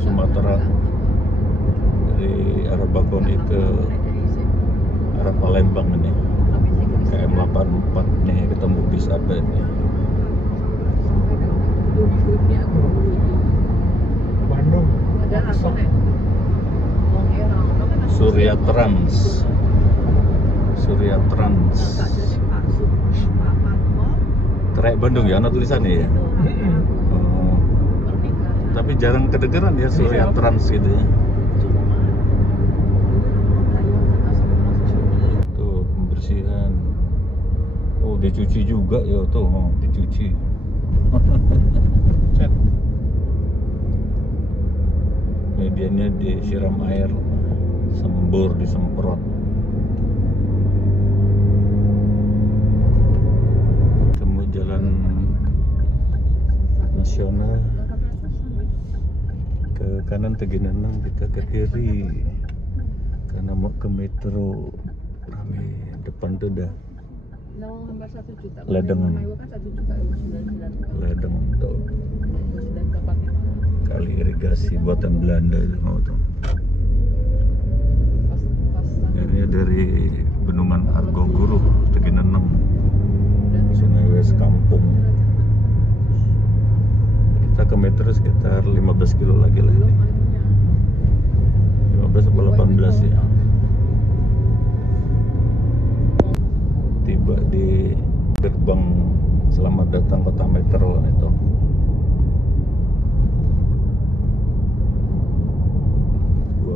Sumatera, dari arah Bakauheni ke arah Palembang ini. KM 84 nih, ketemu bis apa ini? Bandung. Surya Trans. Trek Bandung ya, ada tulisannya ya. Oh. Tapi jarang kedengeran ya Surya Trans gitu ya. Tuh pembersihan. Oh, dicuci juga ya tuh, dicuci. Mediannya disiram air, sembur, disemprot. Temu jalan nasional, ke kanan Teginenang, kita ke kiri karena mau ke metro. Rame depan tuh udah ledeng tuh, kali irigasi buatan Belanda itu mau tuh. Ini dari Bendungan Argoguru, Teginenang, Sungai Wes Kampung. Kita ke metro sekitar 15 kilo lagi lah ini. 15 atau 18 ya. Tiba di gerbang selamat datang kota metro itu.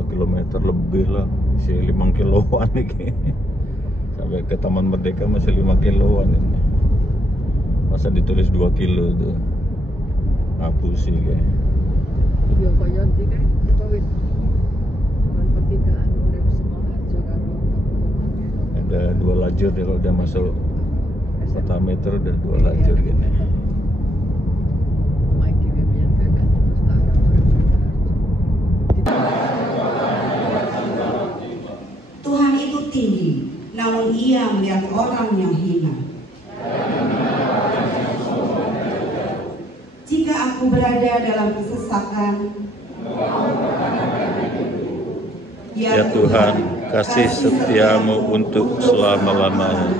Kilometer lebih lah, masih 5 kiloan nih. Sampai ke Taman Merdeka masih 5 kiloan ini. Masa ditulis 2 kilo tuh, hapus sih kayak. Ada 2 lajur ya, kalau udah masuk kota metro udah 2 lajur gini. Tinggi, namun ia melihat orang yang hina. Jika aku berada dalam kesesakan, ya Tuhan, kasih setiamu untuk selama-lamanya.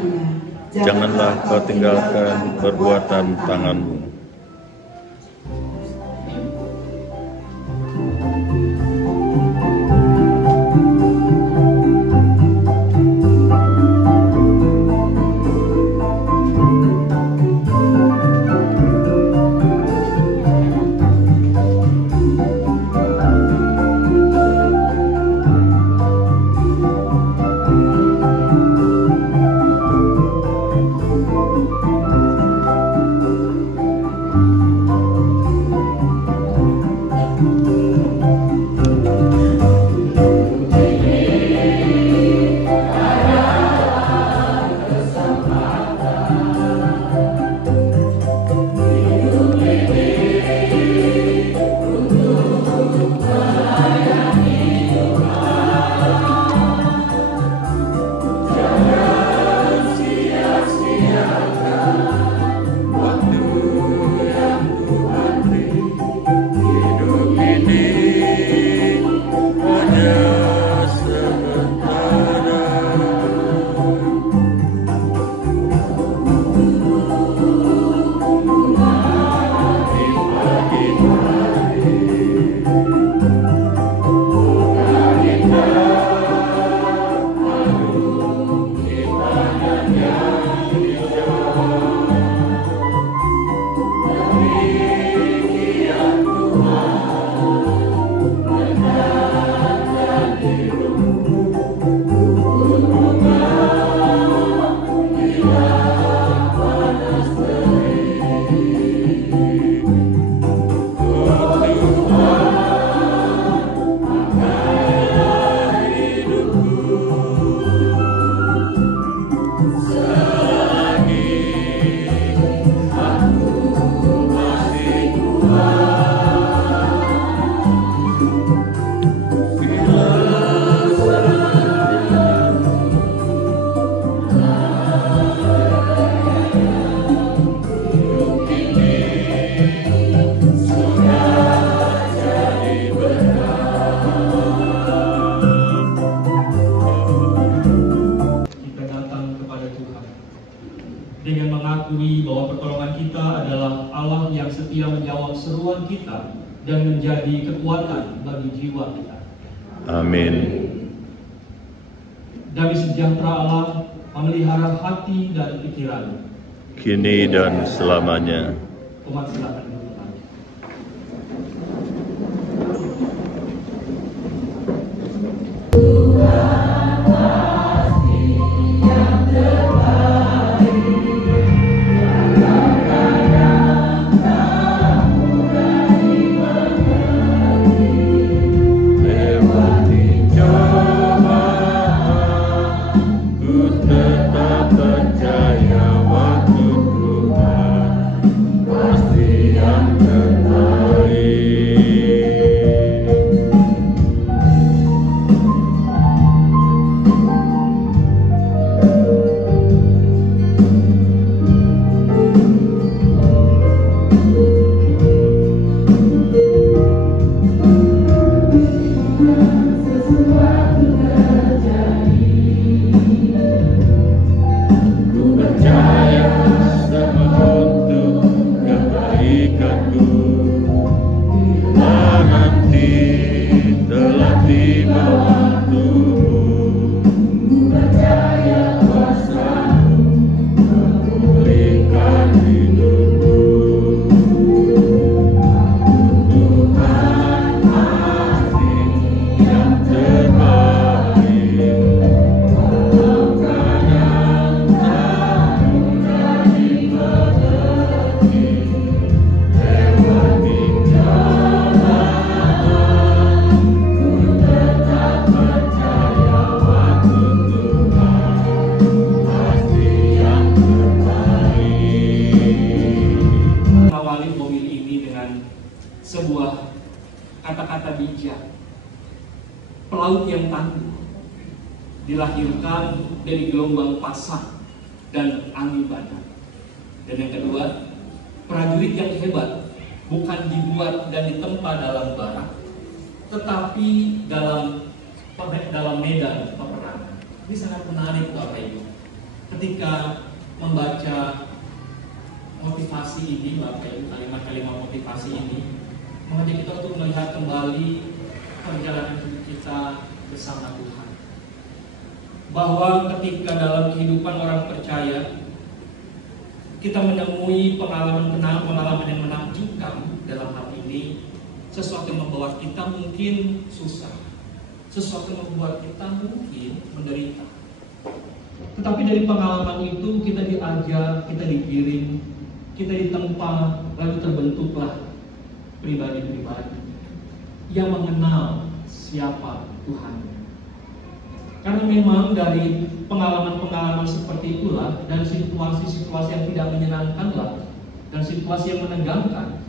Janganlah kau tinggalkan perbuatan tanganmu. dan menjadi kekuatan bagi jiwa kita. Amin. Damai sejahtera Allah memelihara hati dan pikiran. Kini dan selamanya. Umat silakan duduk lagi. Sebuah kata-kata bijak, pelaut yang tangguh, dilahirkan dari gelombang pasang dan angin badai. Dan yang kedua, prajurit yang hebat bukan dibuat dan ditempa dalam bara, tetapi dalam medan peperangan. Ini sangat menarik Bapak Ibu. Ketika membaca motivasi ini, Bapak Ibu, kalimat-kalimat motivasi ini mengajak kita untuk melihat kembali perjalanan hidup kita bersama Tuhan. Bahwa ketika dalam kehidupan orang percaya kita menemui pengalaman yang menakjubkan, dalam hal ini sesuatu yang membawa kita mungkin susah, sesuatu yang membuat kita mungkin menderita. Tetapi dari pengalaman itu kita diajar, kita dikirim, kita ditempa, lalu terbentuklah pribadi-pribadi yang mengenal siapa Tuhan. Karena memang dari pengalaman-pengalaman seperti itulah, dan situasi-situasi yang tidak menyenangkanlah, dan situasi yang menegangkan,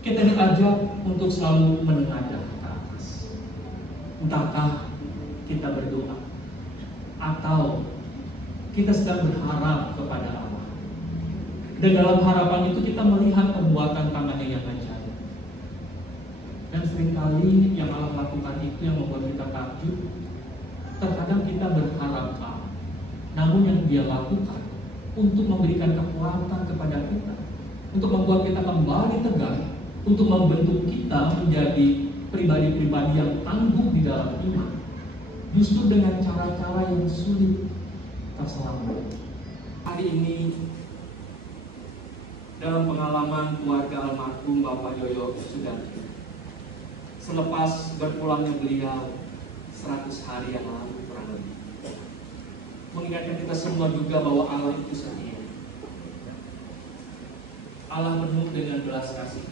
kita diajak untuk selalu menengadah ke atas. Entahkah kita berdoa, atau kita sedang berharap kepada Allah. Dan dalam harapan itu kita melihat perbuatan tangannya yang ajaib. Dan seringkali yang Allah lakukan itu yang membuat kita takjub. Terkadang kita berharap Allah, namun yang Dia lakukan untuk memberikan kekuatan kepada kita, untuk membuat kita kembali tegar, untuk membentuk kita menjadi pribadi-pribadi yang tangguh di dalam iman, justru dengan cara-cara yang sulit terselamat. Hari ini dalam pengalaman keluarga almarhum Bapak Yoyo Sudati, selepas berpulangnya beliau 100 hari yang lalu kurang lebih, mengingatkan kita semua juga bahwa Allah itu setia. Allah penuh dengan belas kasih.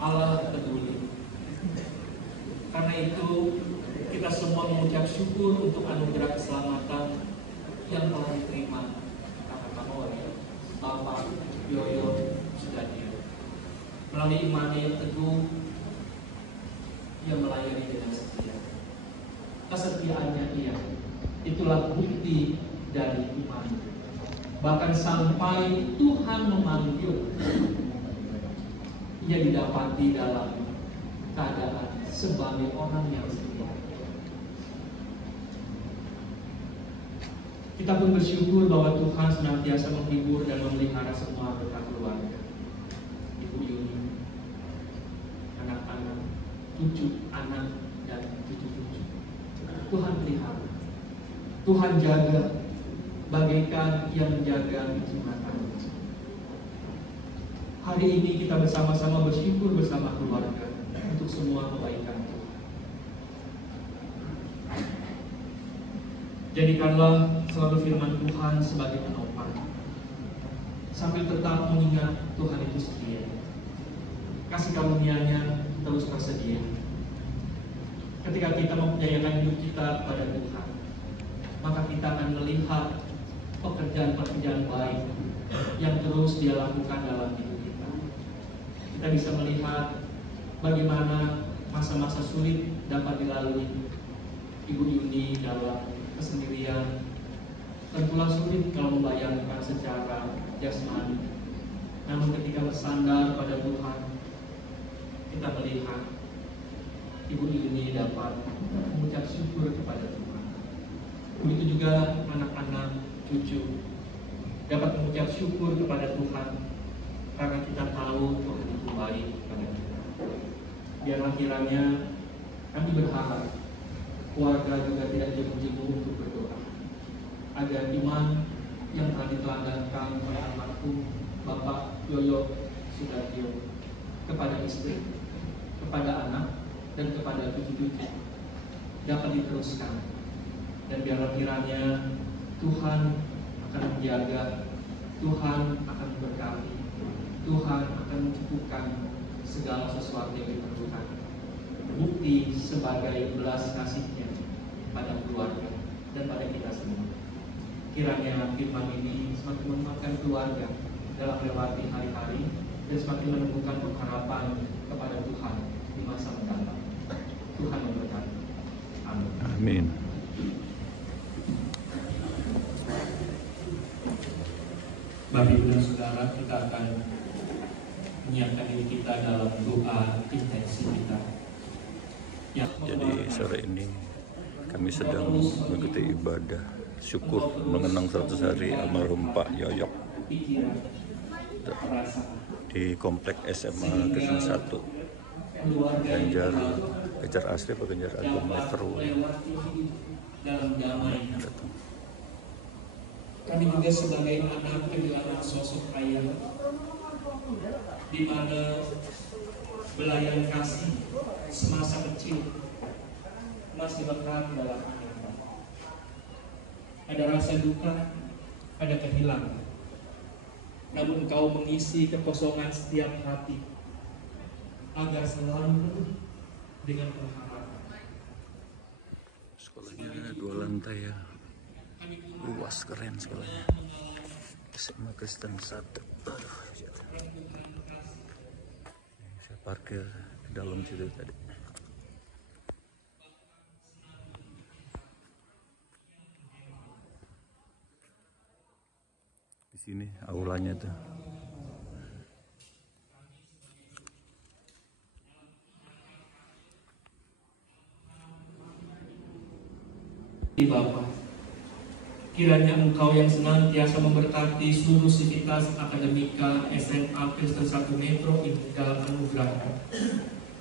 Allah peduli. Karena itu kita semua mengucap syukur untuk anugerah keselamatan yang telah diterima oleh Bapak Yoyo Sudati. Melalui imannya yang teguh, Ia melayani dengan setia. Kesetiaannya Ia, itulah bukti dari iman. Bahkan sampai Tuhan memanggil, Ia didapati dalam keadaan sebagai orang yang setia. Kita pun bersyukur bahwa Tuhan senantiasa menghibur dan memelihara semua anggota keluarga. Ibu Yuni, cucu, anak, dan cucu-cucu. Tuhan pelihara, Tuhan jaga, bagaikan yang menjaga biji mata. Hari ini kita bersama-sama bersyukur bersama keluarga untuk semua kebaikan Tuhan. Jadikanlah selalu firman Tuhan sebagai penopang, sambil tetap mengingat Tuhan itu setia. Kasih karunia-Nya terus tersedia. Ketika kita mempercayakan hidup kita kepada Tuhan, maka kita akan melihat pekerjaan-pekerjaan baik yang terus Dia lakukan dalam hidup kita. Kita bisa melihat bagaimana masa-masa sulit dapat dilalui Ibu Yuni dalam kesendirian. Tentulah sulit kalau membayangkan secara jasmani. Namun ketika bersandar pada Tuhan, kita melihat Ibu Yuni dapat mengucap syukur kepada Tuhan. Begitu juga anak-anak, cucu dapat mengucap syukur kepada Tuhan karena kita tahu Tuhan itu baik kepada kita. Biarlah kiranya kami berharap keluarga juga tidak jemu-jemu untuk berdoa agar iman yang telah diteladangkan oleh almarhum Bapak Yoyo Sudartyo kepada istri, kepada anak, dan kepada cucu-cucu dapat diteruskan. Dan biarlah kiranya Tuhan akan menjaga, Tuhan akan memberkati, Tuhan akan mencukupkan segala sesuatu yang diperlukan. Bukti sebagai belas kasih-Nya pada keluarga dan pada kita semua. Kiranya firman ini semakin menguatkan keluarga dalam melewati hari-hari dan semakin menemukan pengharapan kepada Tuhan di masa mendatang. Tuhan memberkati. Amin. Amin. Bapak Ibu dan Saudara, kita akan menyiapkan diri kita dalam doa intensi kita. Jadi sore ini kami sedang mengikuti ibadah syukur mengenang 100 hari almarhum Pak Yoyok di komplek SMA Kristen 1 Ganjar Asri atau Ganjar Agung Metro. Kami juga sebagai anak kehilangan sosok ayah, di mana belayan kasih semasa kecil masih lekat dalam ingatan. Ada rasa duka, ada kehilangan. Namun Engkau mengisi kekosongan setiap hati agar selalu penuh dengan pengharapan. Sekolahnya ada 2 lantai ya, luas, keren sekolahnya. SMA Kristen 1. Aduh, saya parkir di dalam situ tadi. Di sini aulanya tuh. Bapa, kiranya Engkau yang senantiasa memberkati seluruh sivitas akademika SMA Kristen 1 Metro ini dalam anugerah.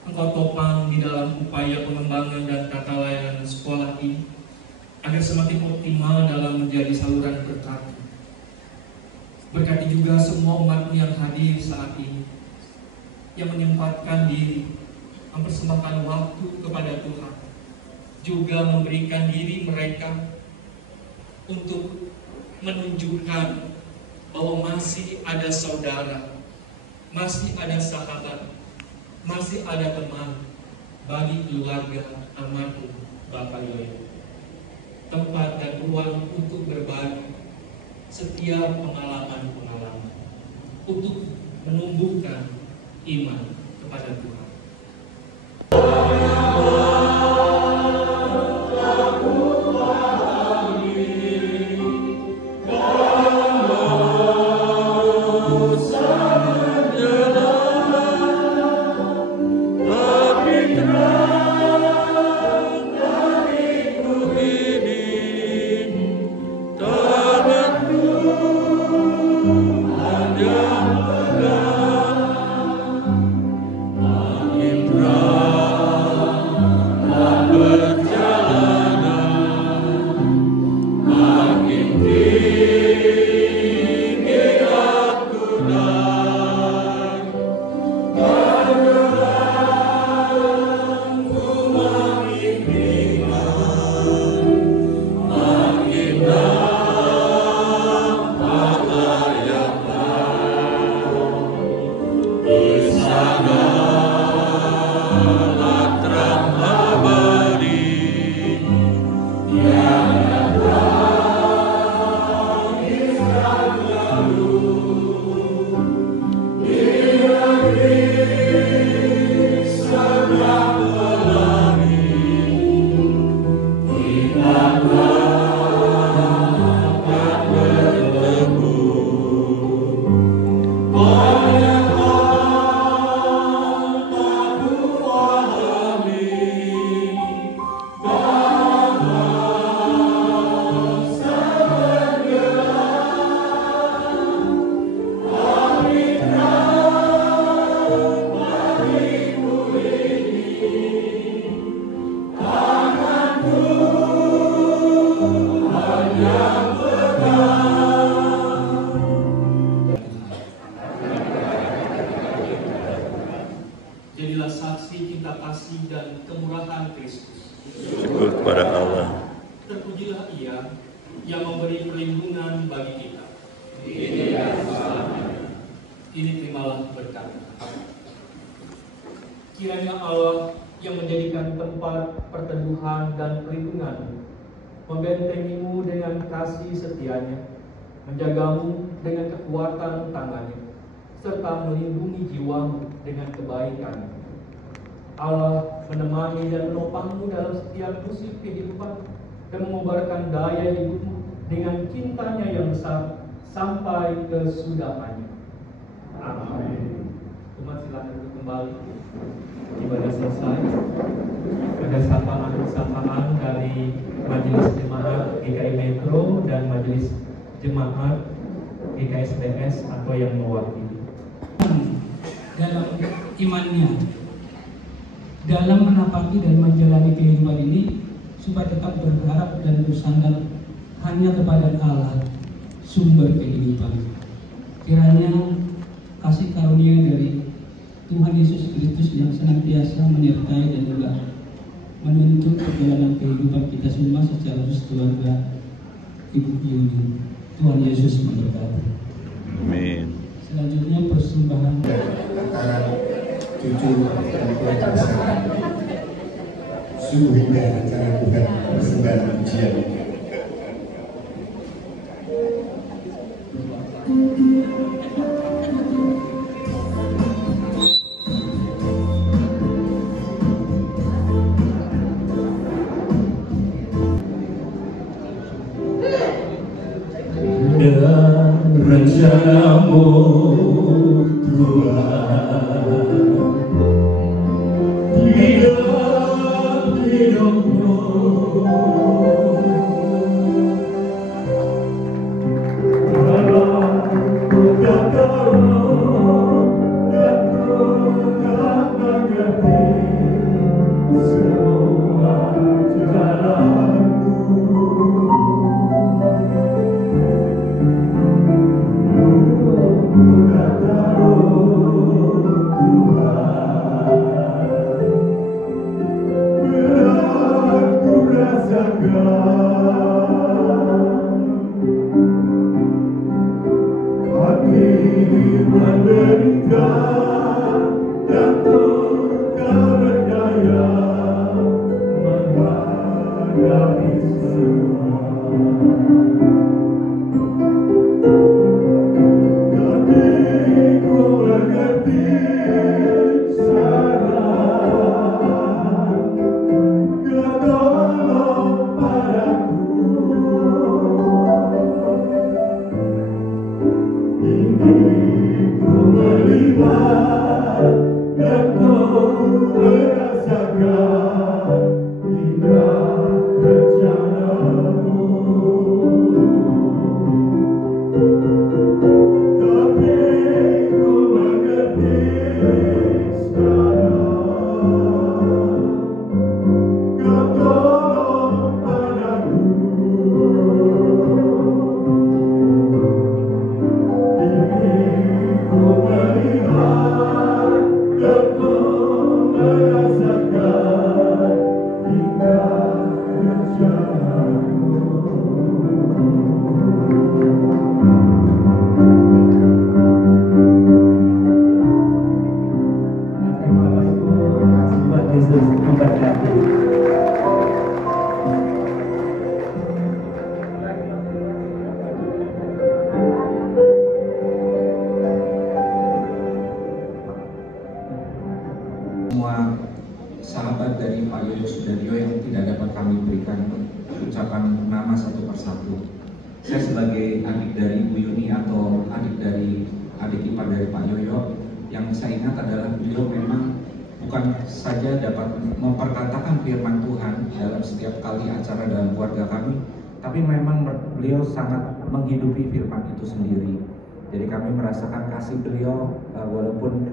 Engkau topang di dalam upaya pengembangan dan tata layanan sekolah ini agar semakin optimal dalam menjadi saluran berkat. Berkati juga semua umat yang hadir saat ini, yang menyempatkan diri, mempersembahkan waktu kepada Tuhan, juga memberikan diri mereka untuk menunjukkan bahwa masih ada saudara, masih ada sahabat, masih ada teman bagi keluarga almarhum Bapak Yoyo. Tempat dan ruang untuk berbagi setiap pengalaman-pengalaman, untuk menumbuhkan iman kepada Tuhan. cinta kasih dan kemurahan Kristus. Syukur kepada Allah. Terpujilah Ia yang memberi perlindungan bagi kita. Ini terimalah berkat. Kiranya Allah yang menjadikan tempat perteduhan dan perlindungan membentengimu dengan kasih setianya, menjagamu dengan kekuatan tangannya, serta melindungi jiwamu dengan kebaikan. Allah menemani dan menopangmu dalam setiap musim kehidupan dan mengobarkan daya hidupmu dengan cintanya yang besar sampai kesudahannya. Amin. Umat silakan duduk kembali. Ibadah selesai. Ada sapaan dari Majelis Jemaat GKI Metro dan Majelis Jemaat GKI SDS atau yang mewakili. Dalam imannya, dalam menapaki dan menjalani kehidupan ini, supaya tetap berharap dan bersandar hanya kepada Allah, sumber kehidupan. Kiranya kasih karunia dari Tuhan Yesus Kristus yang senantiasa menyertai dan juga menuntun perjalanan kehidupan kita semua secara keluarga Ibu Yuni. Tuhan Yesus memberkati. Amin. Selanjutnya persembahan antara cucu dan keluarga besar. Sungguh indah acara bukan persembahan ujian. Dan rencanamu Tuhan di dalam hidupmu, walau ku tak tahu dan ku tak mengerti semua jalanmu. Semua sahabat dari Pak Yoyo Sudaryo yang tidak dapat kami berikan ucapan nama satu persatu. Saya sebagai adik dari Bu Yuni atau adik ipar dari Pak Yoyo, yang saya ingat adalah beliau memang bukan saja dapat memperkatakan firman Tuhan dalam setiap kali acara dalam keluarga kami, tapi memang beliau sangat menghidupi firman itu sendiri. Jadi kami merasakan kasih beliau, walaupun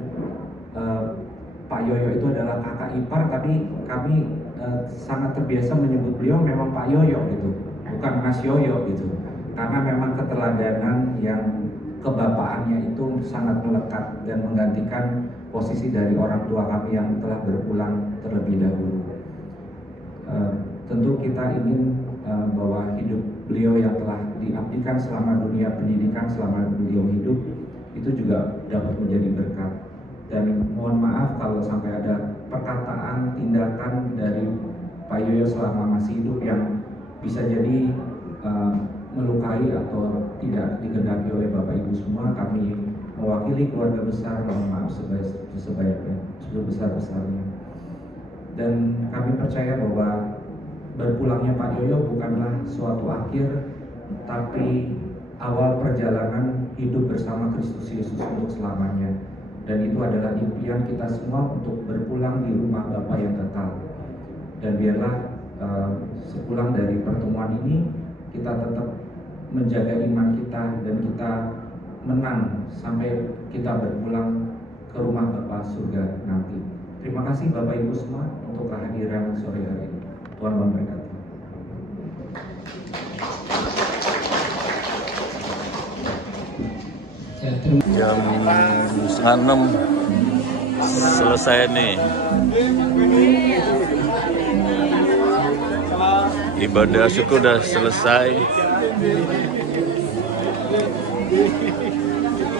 Pak Yoyo itu adalah kakak ipar, tapi kami sangat terbiasa menyebut beliau memang Pak Yoyo gitu, bukan Mas Yoyo gitu, karena memang keteladanan yang kebapaannya itu sangat melekat dan menggantikan posisi dari orang tua kami yang telah berpulang terlebih dahulu. Tentu kita ingin bahwa hidup beliau yang telah diabdikan selama dunia pendidikan, selama beliau hidup, itu juga dapat menjadi berkat. Dan mohon maaf kalau sampai ada perkataan, tindakan dari Pak Yoyo selama masih hidup yang bisa jadi melukai atau tidak dikehendaki oleh Bapak Ibu semua. Kami mewakili keluarga besar, mohon maaf sebesar-besarnya. Dan kami percaya bahwa berpulangnya Pak Yoyo bukanlah suatu akhir, tapi awal perjalanan hidup bersama Kristus Yesus untuk selamanya. Dan itu adalah impian kita semua untuk berpulang di rumah Bapa yang kekal. Dan biarlah sepulang dari pertemuan ini kita tetap menjaga iman kita dan kita menang sampai kita berpulang ke rumah Bapa surga nanti. Terima kasih Bapak Ibu semua untuk kehadiran sore hari ini. Tuhan memberkati. Jam 5:30 selesai nih. Ibadah syukur udah selesai.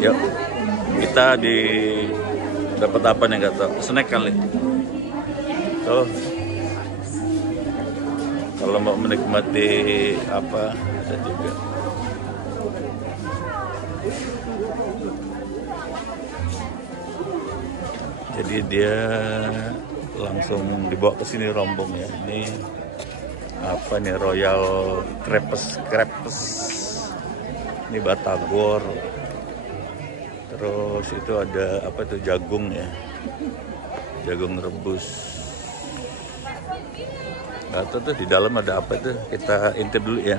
Yuk, kita dapat apa nih, nggak tahu. Snack kali. Tuh, kalau mau menikmati apa ada juga. Jadi dia langsung dibawa ke sini rombong ya. Ini apa nih, Royal Crepes. Ini batagor. Terus itu ada apa tuh, jagung ya. Jagung rebus. Atau tuh di dalam ada apa tuh? Kita intip dulu ya.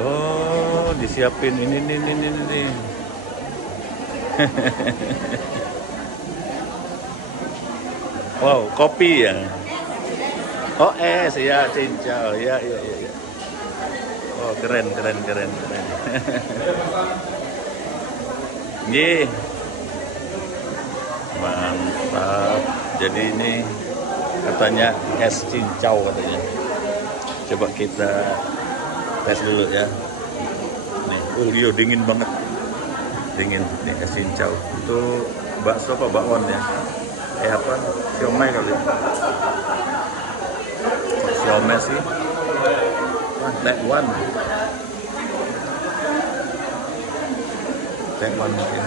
Oh, disiapin ini. Wow, kopi ya. Oh, es ya, cincau. Ya. Oh, keren. Nih. Mantap. Jadi ini katanya es cincau katanya. Coba kita tes dulu ya. Nih, dingin banget. Dingin nih es cincau. Itu bakso apa bakwan ya? Apa? Siomay kali. Siomay sih. Tekwan mungkin.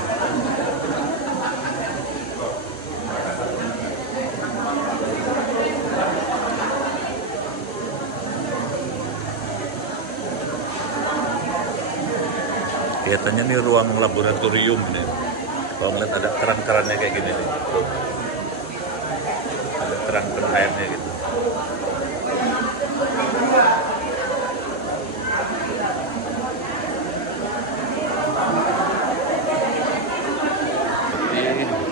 Kelihatannya nih ruang laboratorium nih. Kalau ngeliat ada keran-kerannya kayak gini nih. Ada keran airnya gitu.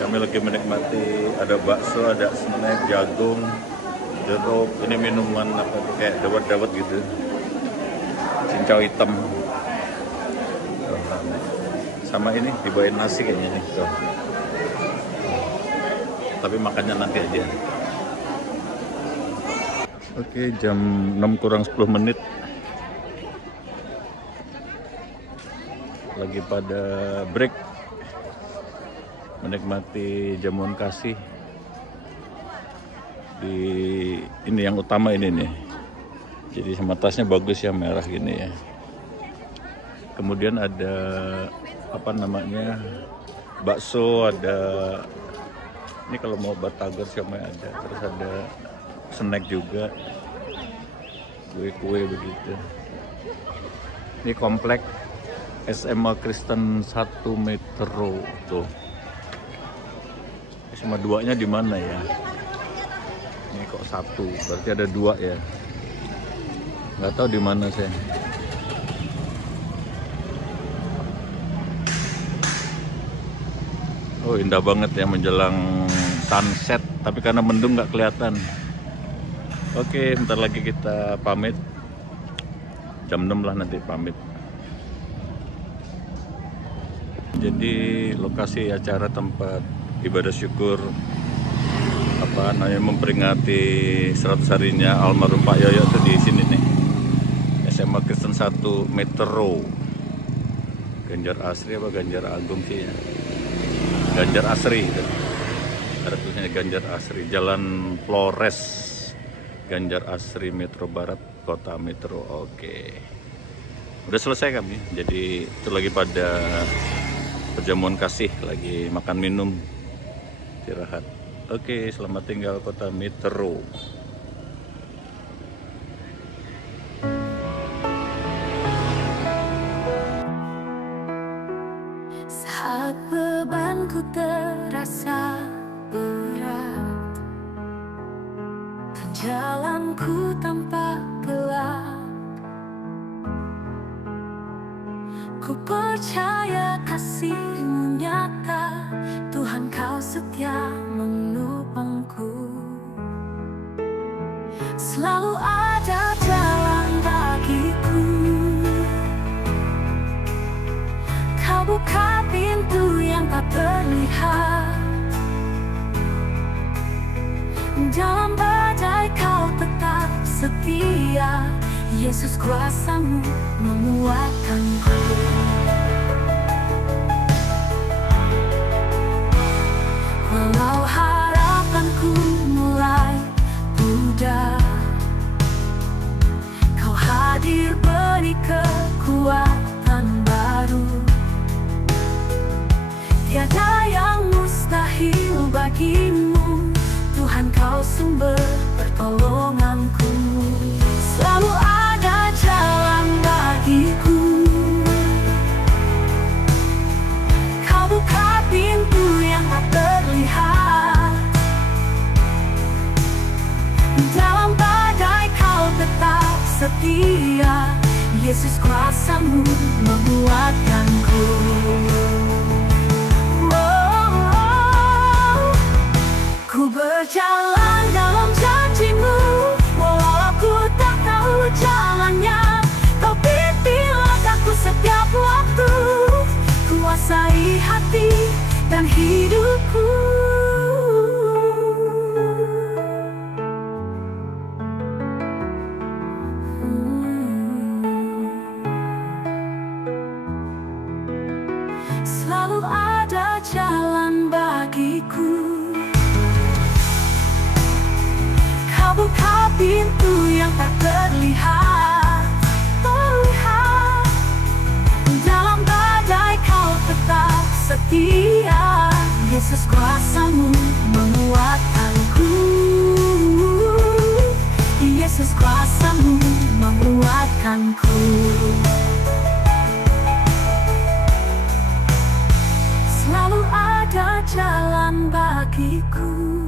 Kami lagi menikmati, ada bakso, ada snack, jagung, jeruk. Ini minuman apa tuh, kayak dawet-dawet gitu. Cincau hitam. Sama ini dibawain nasi kayaknya nih. Tuh. Tapi makannya nanti aja. Oke, jam 6 kurang 10 menit. Lagi pada break. Menikmati jamuan kasih. Di ini yang utama ini nih. Jadi sama tasnya bagus ya, merah gini ya. Kemudian ada apa namanya, bakso, ada ini kalau mau batagor siomay ada, terus ada snack juga, kue-kue begitu. Ini komplek SMA Kristen 1 Metro tuh. SMA 2-nya di mana ya? Ini kok 1, berarti ada 2 ya. Nggak tahu di mana saya. Oh, indah banget ya menjelang sunset, tapi karena mendung nggak kelihatan. Oke, bentar lagi kita pamit. Jam 6 lah nanti pamit. Jadi lokasi acara tempat ibadah syukur memperingati 100 harinya almarhum Pak Yoyo itu di sini nih. SMA Kristen 1 Metro. Ganjar Asri apa Ganjar Agung sih ya? Ganjar Asri. Ada tulisannya Ganjar Asri, Jalan Flores, Ganjar Asri, Metro Barat, Kota Metro. Oke. Udah selesai kami. Jadi itu lagi pada perjamuan kasih, lagi makan minum, istirahat. Oke, selamat tinggal Kota Metro. Saat bebanku terasa berat dan jalanku tampak gelap, ku percaya kasih-Mu nyata, Tuhan Kau setia menopangku. Selalu ada jalan bagiku, Kau buka pintu yang tak terlihat. Dalam badai Kau tetap setia, Yesus kuasa-Mu menguatkanku. Walau harapanku mulai pudar, Kau hadir beri kekuatan baru. Tiada yang mustahil bagimu, Tuhan Kau sumber pertolonganku. Selalu ada jalan bagiku, Kau buka pintu yang tak terlihat. Dalam badai Kau tetap setia, Yesus kuasa-Mu menguatkanku. Ku berjalan dalam janji-Mu, walau aku tak tahu jalannya. Kau pimpin langkahku setiap waktu, kuasai hati dan hidupku. Selalu ada jalan bagiku, Kau buka pintu yang tak terlihat. Dalam badai Kau tetap setia, Yesus kuasa-Mu menguatkanku. Yesus kuasa-Mu menguatkanku. Selalu ada jalan bagiku,